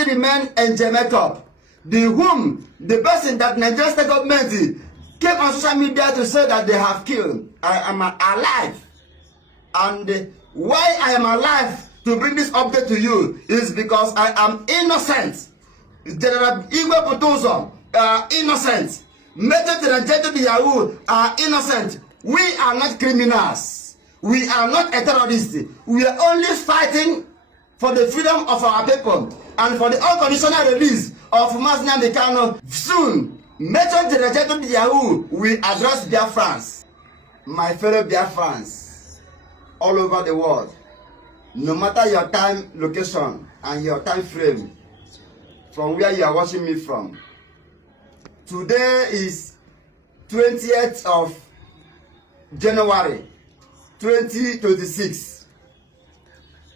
still remain enjoyment up. The person that Nigerian state government came on social media to say that they have killed. I am alive. And why I am alive to bring this update to you is because I am innocent. General Igwe Butozo are innocent. Major General h0o are innocent. We are not criminals. We are not a terrorist. We are only fighting for the freedom of our people and for the unconditional release of Nnamdi Kanu. Soon, Major General h0o will address Biafrans. My fellow Biafrans all over the world, no matter your time, location, and your time frame, from where you are watching me from. Today is 20th of January 2026.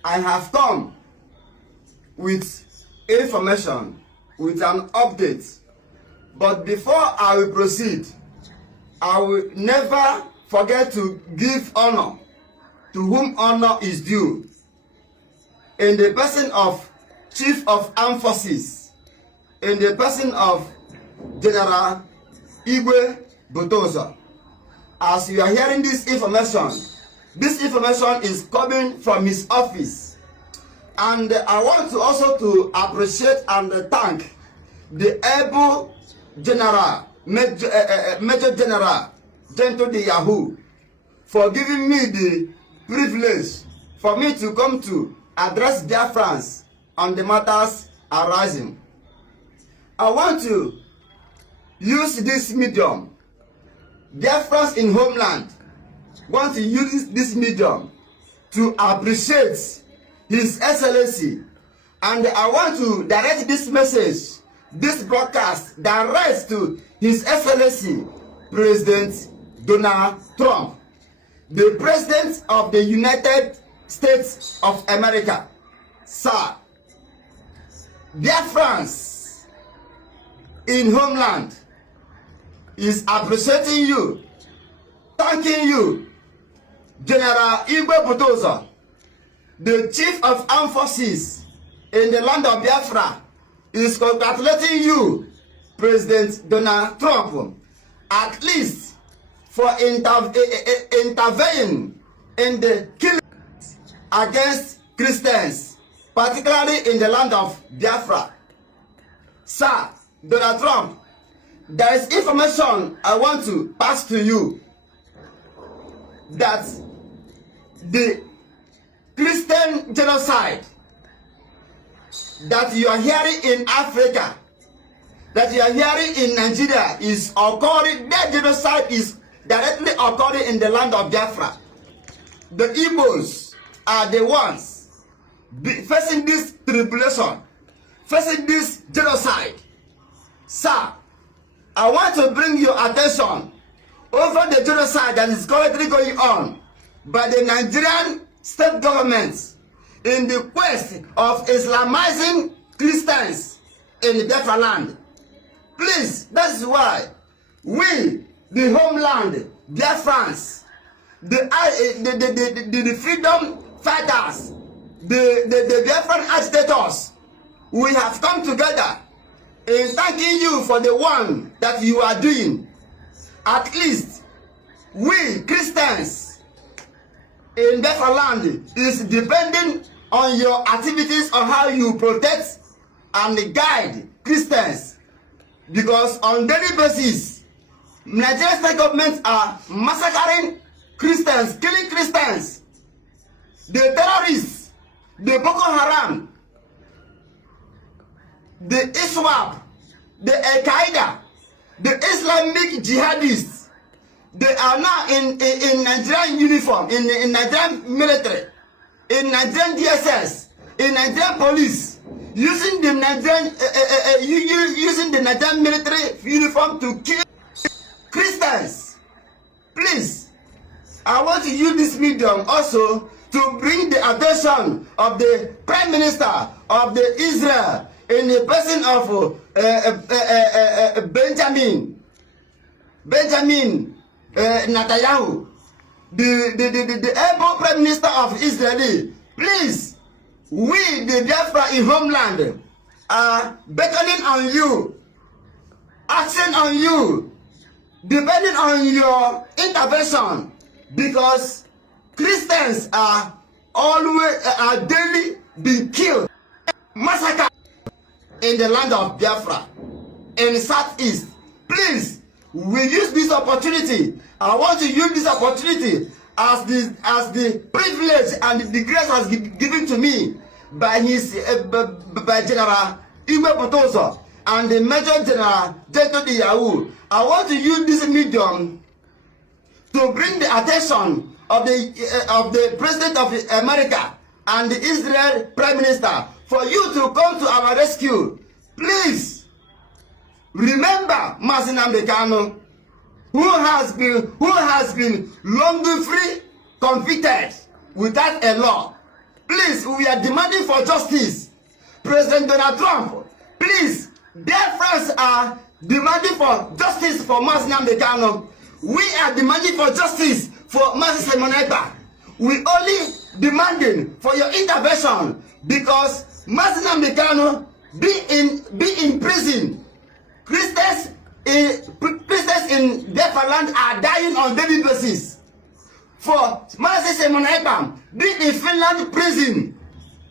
I have come with information, with an update. But before I will proceed, I will never forget to give honor to whom honor is due. In the person of Chief of Armed Forces, in the person of General Igwe Butozo. As you are hearing this information is coming from his office. And I want to also to appreciate and thank the able General, Major General h0o for giving me the privilege for me to come to address Biafrans on the matters arising. I want to use this medium. Biafrans in homeland want to use this medium to appreciate His Excellency, and I want to direct this message, this broadcast, direct to His Excellency President Donald Trump, the President of the United States of America. Sir, Biafrans in homeland is appreciating you, thanking you. General Igwe Butozo, the Chief of Armed Forces in the land of Biafra, is congratulating you, President Donald Trump, at least for intervening in the killing against Christians, particularly in the land of Biafra. Sir, Donald Trump, there is information I want to pass to you, that the Christian genocide that you are hearing in Africa, that you are hearing in Nigeria, is occurring. That genocide is directly occurring in the land of Biafra. The Igbos are the ones facing this tribulation, facing this genocide. Sir, I want to bring your attention over the genocide that is currently going on by the Nigerian state government in the quest of Islamizing Christians in Biafra land. Please, that is why we, the homeland, Biafrans, the freedom fighters, the Biafran agitators, we have come together in thanking you for the one that you are doing. At least we Christians in Biafra land is depending on your activities, on how you protect and guide Christians, because on daily basis Nigerian state governments are massacring Christians, killing Christians. The terrorists, the Boko Haram, the ISWAP, the Al-Qaeda, the Islamic jihadists, they are now in Nigerian uniform, in Nigerian military, in Nigerian DSS, in Nigerian police, using the Nigerian military uniform to kill Christians. Please, I want to use this medium also to bring the attention of the Prime Minister of the Israel in the person of Benjamin Netanyahu, the able Prime Minister of Israel. Please, we the Biafra in homeland, are beckoning on you, acting on you, depending on your intervention, because Christians are daily being killed, massacred in the land of Biafra, in the southeast. Please, we use this opportunity. I want to use this opportunity as the privilege and the grace has been given to me by by General Igwe Potoso and the Major General h0o. I want to use this medium to bring the attention of the President of America and the Israel Prime Minister for you to come to our rescue. Please remember Mazi Nnamdi Kanu, who has been long free, convicted without a law. Please, we are demanding for justice. President Donald Trump, please, their friends are demanding for justice for Mazi Nnamdi Kanu. We are demanding for justice for Mazi Semonekpa. We only demanding for your intervention because Mazi Nnamdi Kanu be in prison. Christians in Biafra land are dying on daily basis. For Mazi Semonekpa being in Finland prison,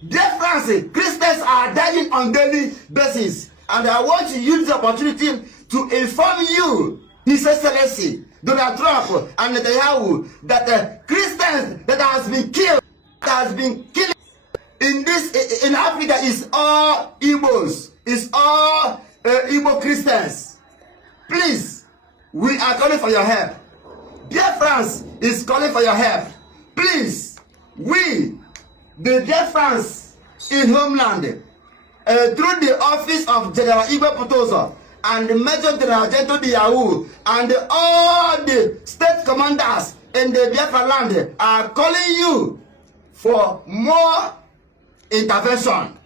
dear friends, Christians are dying on daily basis. And I want to use the opportunity to inform you, His Excellency Donald Trump and h0o, that Christians that has been killed, in Africa is all Igbos, is all Igbo Christians. Please, we are calling for your help. Dear France is calling for your help. Please, we, the dear France in homeland, through the office of General Igwe Potoso and the Major General h0o and all the state commanders in the Biafra land are calling you for more intervention,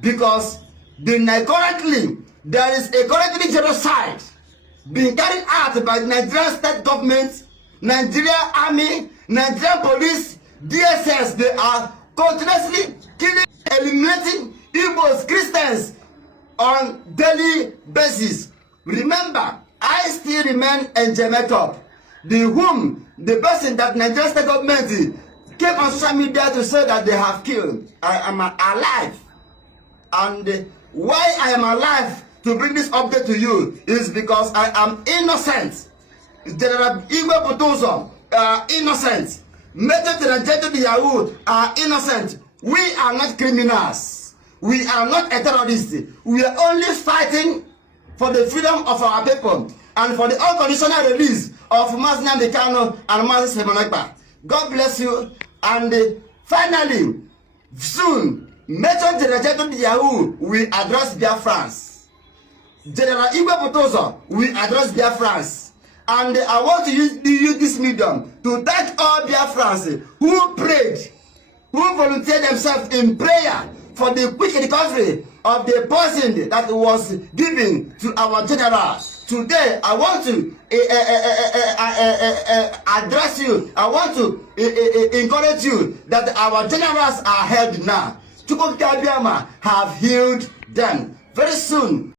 because currently there is a genocide being carried out by the Nigerian state government, Nigerian army, Nigerian police, DSS. They are continuously killing, eliminating Igbos, Christians on daily basis. Remember, I still remain enigmatic. The person that Nigerian state government came on social media to say that they have killed. I am alive. And why I am alive to bring this update to you is because I am innocent. General Igwe Potoso are innocent. Major General h0o are innocent. We are not criminals. We are not a terrorist. We are only fighting for the freedom of our people and for the unconditional release of Mazi Nnamdi Kanu and Mazi Semonekpa. God bless you. And finally, soon, Major General h0o will address Biafrans. General Igwe Potoso will address Biafrans. And I want to use this medium to thank all Biafrans who prayed, who volunteered themselves in prayer for the quick recovery of the poison that was given to our general. Today, I want to address you. I want to encourage you that our generals are held now. Chukwu Abiyama have healed them. Very soon,